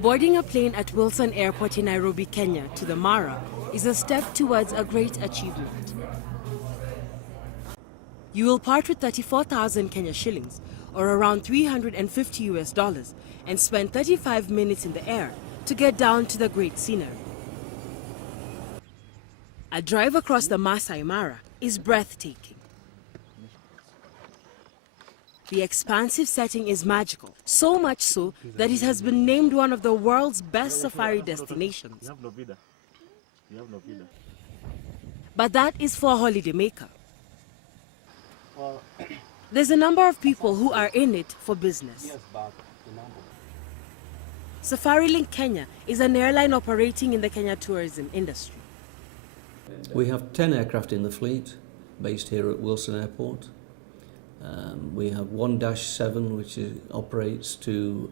Boarding a plane at Wilson Airport in Nairobi, Kenya to the Mara is a step towards a great achievement. You will part with 34,000 Kenya shillings, or around $350 and spend 35 minutes in the air to get down to the great scenery. A drive across the Masai Mara is breathtaking. The expansive setting is magical, so much so that it has been named one of the world's best safari destinations. But that is for a holidaymaker. There's a number of people who are in it for business. SafariLink Kenya is an airline operating in the Kenya tourism industry. We have 10 aircraft in the fleet based here at Wilson Airport. We have one -7 which operates to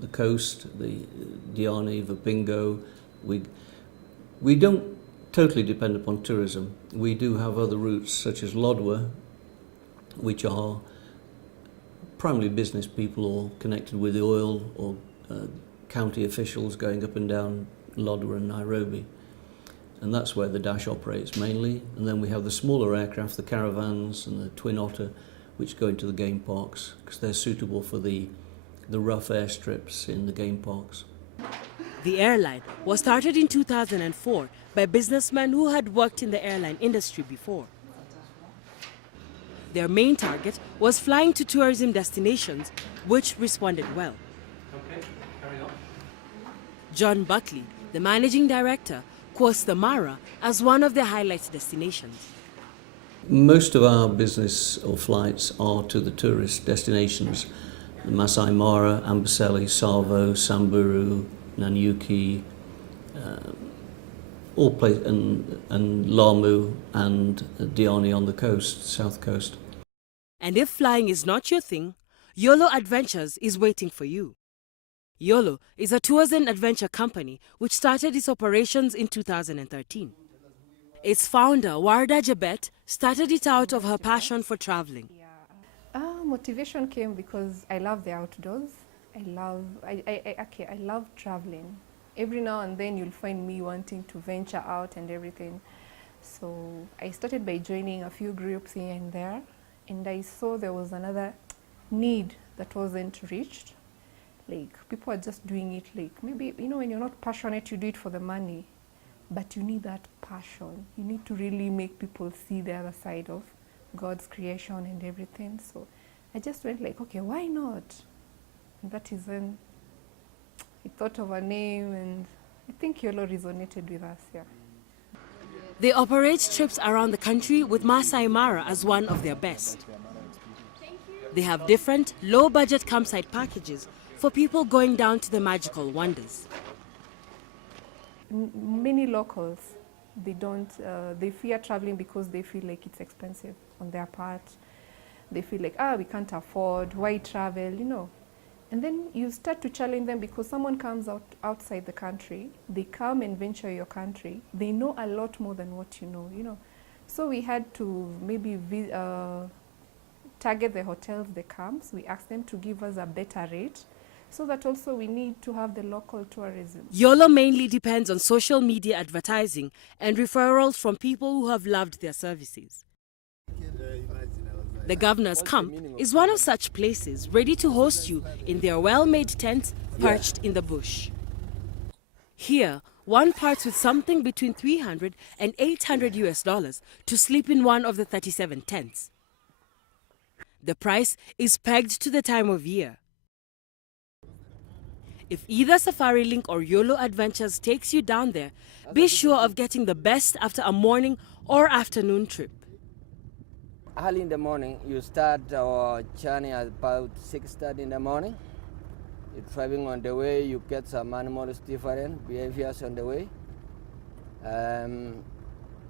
the coast, the Diani, Vipingo. We don't totally depend upon tourism. We do have other routes such as Lodwar, which are primarily business people or connected with the oil or county officials going up and down Lodwar and Nairobi. And that's where the Dash operates mainly. And then we have the smaller aircraft, the caravans and the Twin Otter, which go into the game parks because they're suitable for the rough airstrips in the game parks. The airline was started in 2004 by businessmen who had worked in the airline industry before. Their main target was flying to tourism destinations, which responded well. Okay, carry on. John Buckley, the managing director, quotes the Mara as one of the highlight destinations. Most of our business or flights are to the tourist destinations. The Masai Mara, Amboseli, Savo, Samburu, Nanyuki, and Lamu and Diani on the coast, south coast. And if flying is not your thing, YOLO Adventures is waiting for you. YOLO is a tours and adventure company which started its operations in 2013. Its founder, Warda Jabet, started it out of her passion for traveling. Motivation came because I love the outdoors. I love traveling. Every now and then you'll find me wanting to venture out and everything. So I started by joining a few groups here and there, and I saw there was another need that wasn't reached. Like, people are just doing it, like, maybe, you know, when you're not passionate, you do it for the money, but you need that passion. You need to really make people see the other side of God's creation and everything. So I just went like, okay, why not? And that is when I thought of a name, and I think YOLO resonated with us, yeah. They operate trips around the country with Masai Mara as one of their best. They have different low-budget campsite packages for people going down to the magical wonders. Many locals, they fear traveling because they feel like it's expensive on their part. They feel like, we can't afford, why travel, you know. And then you start to challenge them because someone comes outside the country, they come and venture your country, they know a lot more than what you know. So we had to maybe target the hotels, the camps. We asked them to give us a better rate, so that also we need to have the local tourism. YOLO mainly depends on social media advertising and referrals from people who have loved their services. The Governor's Camp is one of such places, ready to host you in their well-made tents perched in the bush. Here, one parts with something between $300 and $800 to sleep in one of the 37 tents. The price is pegged to the time of year. If either SafariLink or YOLO Adventures takes you down there, be sure of getting the best after a morning or afternoon trip. Early in the morning, you start our journey at about 6:30 in the morning. You're driving on the way, you get some animals, different behaviors on the way.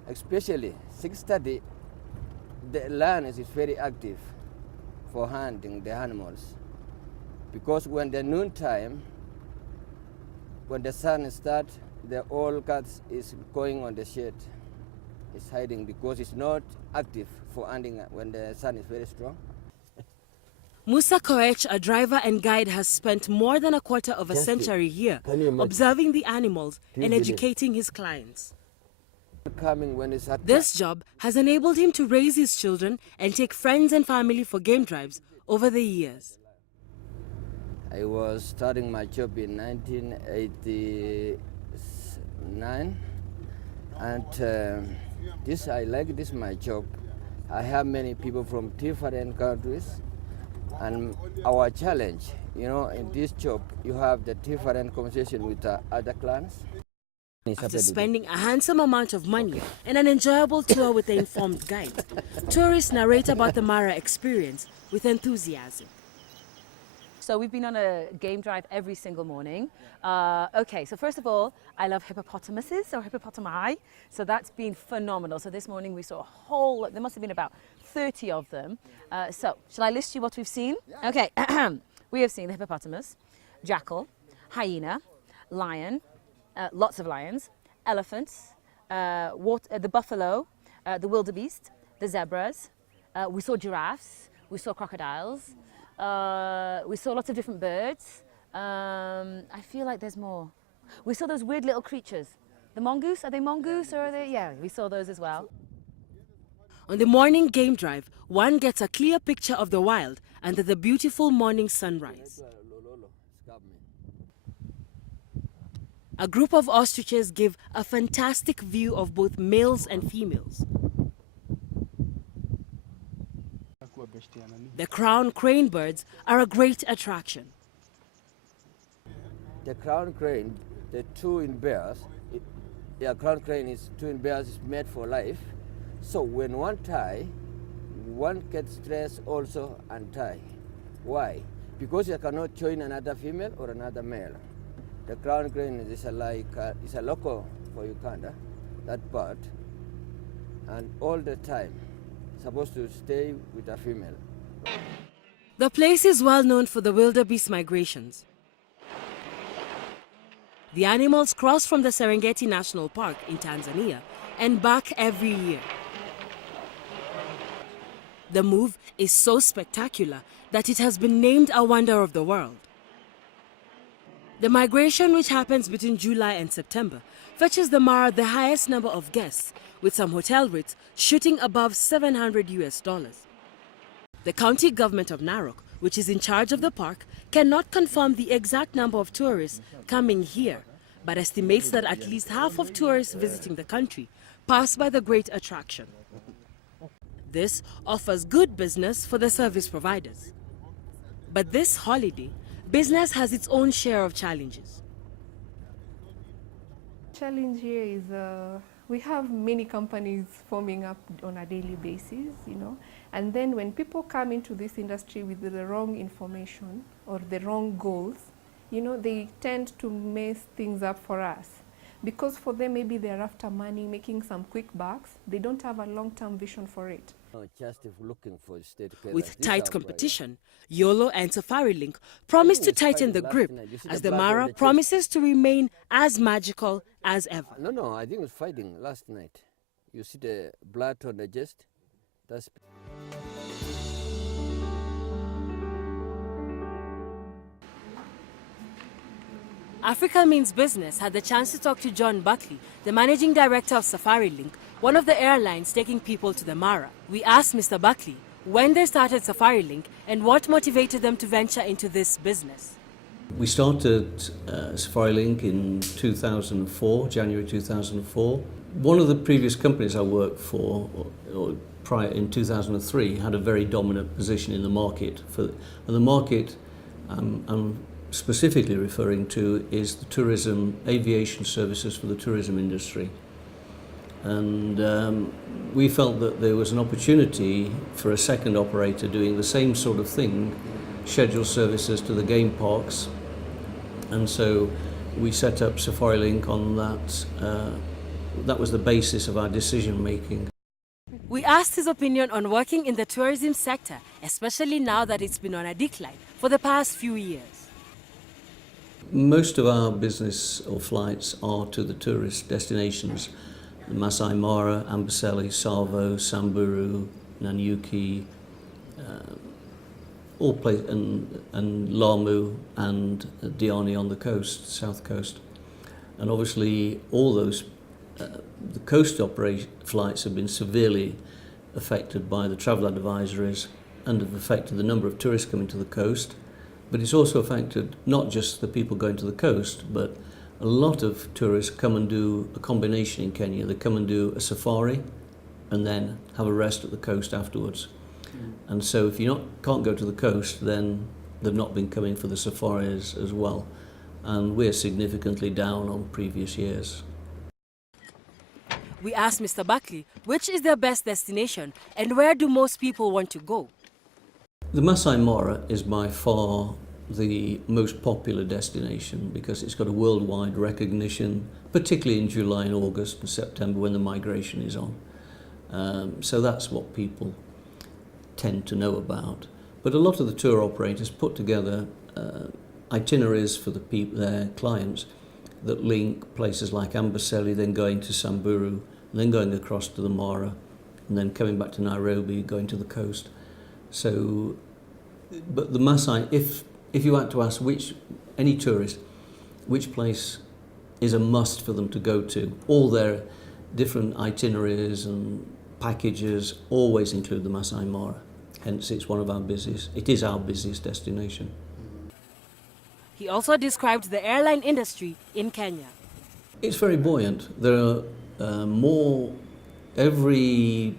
Especially 6:30, the land is very active for hunting the animals. Because when the noon time, when the sun starts, the old cats is going on the shade. It's hiding because it's not active for hunting when the sun is very strong. Musa Koech, a driver and guide, has spent more than a quarter of a century here, observing the animals and educating his clients. Coming when it's This job has enabled him to raise his children and take friends and family for game drives over the years. I was starting my job in 1989, and I like this my job. I have many people from different countries, and our challenge, in this job, you have the different conversation with other clans. After spending a handsome amount of money and an enjoyable tour with the informed guide, tourists narrate about the Mara experience with enthusiasm. So we've been on a game drive every single morning. Okay, so first of all, I love hippopotamuses or hippopotami. So that's been phenomenal. So this morning we saw a whole, there must have been about 30 of them. So shall I list you what we've seen? Okay, we have seen the hippopotamus, jackal, hyena, lion, lots of lions, elephants, the buffalo, the wildebeest, the zebras. We saw giraffes, we saw crocodiles. We saw lots of different birds. I feel like there's more. We saw those weird little creatures. The mongoose, are they mongoose or are they? Yeah, we saw those as well. On the morning game drive, one gets a clear picture of the wild under the beautiful morning sunrise. A group of ostriches give a fantastic view of both males and females. The crown crane birds are a great attraction. The crown crane, the twin bears, crown crane is twin bears is made for life. So when one tie, one gets stressed also and tie. Why? Because you cannot join another female or another male. The crown crane is a local for Uganda, that bird, and all the time supposed to stay with a female. The place is well known for the wildebeest migrations. The animals cross from the Serengeti National Park in Tanzania and back every year. The move is so spectacular that it has been named a wonder of the world. The migration, which happens between July and September, fetches the Mara the highest number of guests, with some hotel rates shooting above $700. The county government of Narok, which is in charge of the park, cannot confirm the exact number of tourists coming here, but estimates that at least half of tourists visiting the country pass by the great attraction. This offers good business for the service providers. But this holiday, business has its own share of challenges. Challenge here is we have many companies forming up on a daily basis, and then when people come into this industry with the wrong information or the wrong goals, they tend to mess things up for us. Because for them, maybe they're after money, making some quick bucks. They don't have a long-term vision for it. With tight competition, YOLO and SafariLink promise to tighten the grip as the Mara promises to remain as magical as ever. No, I think it was fighting last night. You see the blood on the chest? That's... Africa Means Business had the chance to talk to John Buckley, the managing director of SafariLink, one of the airlines taking people to the Mara. We asked Mr. Buckley when they started SafariLink and what motivated them to venture into this business. We started SafariLink in 2004, January 2004. One of the previous companies I worked for, or prior in 2003, had a very dominant position in the market. And the market I'm specifically referring to is the tourism, aviation services for the tourism industry. And we felt that there was an opportunity for a second operator doing the same sort of thing, schedule services to the game parks. And so we set up SafariLink on that. That was the basis of our decision making. We asked his opinion on working in the tourism sector, especially now that it's been on a decline for the past few years. Most of our business or flights are to the tourist destinations. Masai Mara, Amboseli, Savo, Samburu, Nanyuki, and Lamu and Diani on the coast, south coast. And obviously all those, the coast flights have been severely affected by the travel advisories and have affected the number of tourists coming to the coast. But it's also affected not just the people going to the coast, but a lot of tourists come and do a combination in Kenya. They come and do a safari and then have a rest at the coast afterwards. And so if you can't go to the coast, then they've not been coming for the safaris as well. And we're significantly down on previous years. We asked Mr. Buckley which is their best destination and where do most people want to go. The Masai Mara is by far the most popular destination because it's got a worldwide recognition, particularly in July and August and September when the migration is on. So that's what people tend to know about. But a lot of the tour operators put together itineraries for their clients that link places like Amboseli, then going to Samburu, then going across to the Mara, and then coming back to Nairobi, going to the coast. So, but the Maasai, if you had to ask any tourist, which place is a must for them to go to, all their different itineraries and packages always include the Masai Mara. Hence, it's it is our busiest destination. He also described the airline industry in Kenya. It's very buoyant. There are more, every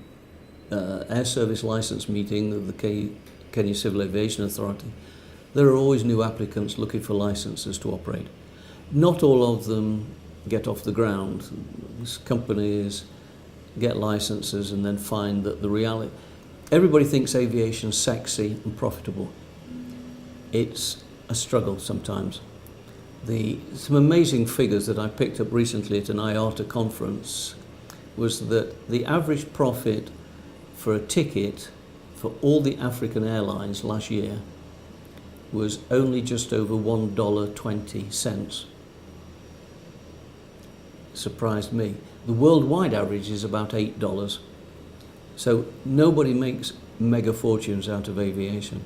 air service license meeting of the Kenya Civil Aviation Authority, there are always new applicants looking for licenses to operate. Not all of them get off the ground. Companies get licenses and then find that the reality, everybody thinks aviation's sexy and profitable. It's a struggle sometimes. Some amazing figures that I picked up recently at an IATA conference was that the average profit for a ticket for all the African airlines last year was only just over $1.20. Surprised me. The worldwide average is about $8. So nobody makes mega fortunes out of aviation.